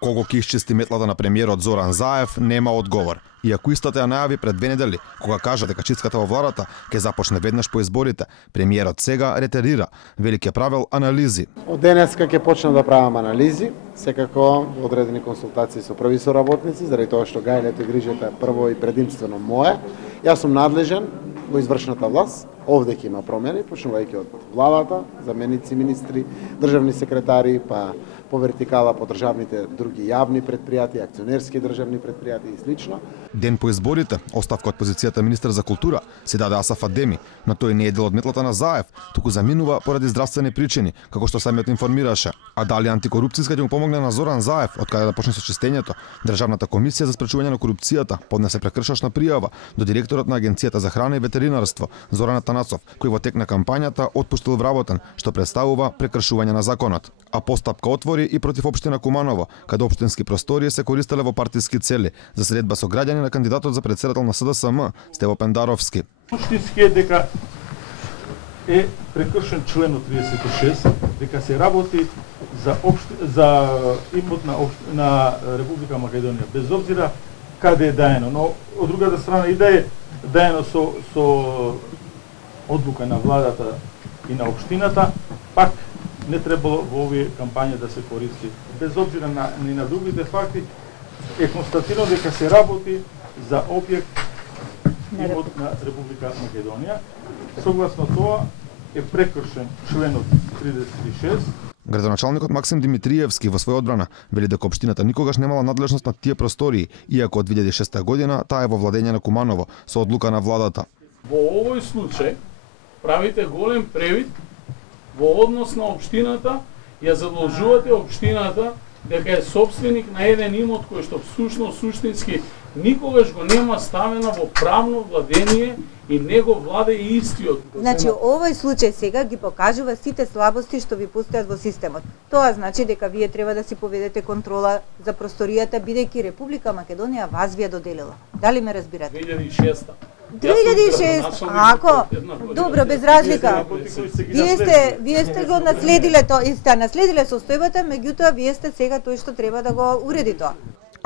Кого ќе исчисти метлата на премиерот Зоран Заев, нема одговор. Иако истата ја најави пред 2 недели, кога кажа дека чистката во владата ќе започне веднаш по изборите, премиерот сега ретерира, вели ќе правел анализи. Од денеска ќе почнам да правам анализи, секако во одредени консултации со први соработници, заради тоа што гајлето и грижата е прво и предимствено мое. Јас сум надлежен во извршната власт, овде ќе има промени, почнувајќи од владата, заменици министри, државни секретари, па по вертикала по државните други јавни предпријатија, акционерски државни предпријатија и слично. Ден по изборите, оставка од позицијата министер за култура се даде Асаф Адеми, но тој не е дел од метлата на Заев, туку заминува поради здравствени причини, како што самиот информираше. А дали антикорупцијска ќе му помогне на Зоран Заев, од каде да почне со чистењето? Државната комисија за спречување на корупцијата поднесе прекршачна пријава до директорот на Агенцијата за храна и ветеринарство Зоран Атанасов, кој во тек на кампањата отпуштил вработен, што представува прекршување на законот. А постапка отвори и против општина Куманово, каде општински простории се користеле во партиски цели за средба со граѓани на кандидатот за председател на СДСМ Стево Пендаровски. Општински е дека е прекршен членот 36, дека се работи за имот на Република Македонија, без обзира каде е даено, но од другата страна и да е даено со одлука на владата и на општината, пак не требало во овие кампања да се користи. Без обзира на другите факти, е констатирано дека се работи за објект имот на Република Македонија. Согласно тоа е прекршен членот 36. Градоначалникот Максим Димитриевски во своја одбрана вели дека општината никогаш немала надлежност на тие простории, иако од 2006 година таа е во владење на Куманово со одлука на владата. Во овој случај правите голем превид во однос на општината, ја задолжувате општината дека е собственик на еден имот кој што всушност суштински никогаш го нема ставено во правно владение и него владе и истиот. Значи, овој случај сега ги покажува сите слабости што ви постојат во системот. Тоа значи дека вие треба да си поведете контрола за просторијата, бидејќи Република Македонија вас ви ја доделила. Дали ме разбирате? 2006. 2006, ако, добро, без разлика. Вие сте го наследиле тоа, сте наследиле состојбата, меѓутоа вие сте сега тој што треба да го уреди тоа.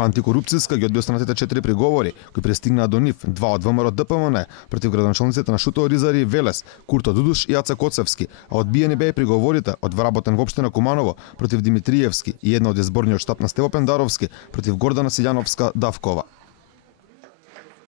Антикорупцијска ги одби останатите 4 приговори, кои пристигнаа до нив, 2 од ВМРО ДПМН против градоначалниците на Шуто Ризари и Велес, Курто Дудуш и Јаце Коцевски, а одбиени беа приговорите од вработен во општина Куманово против Димитриевски и една од изборниот штаб на Стево Пендаровски против Гордана Силјановска Давкова.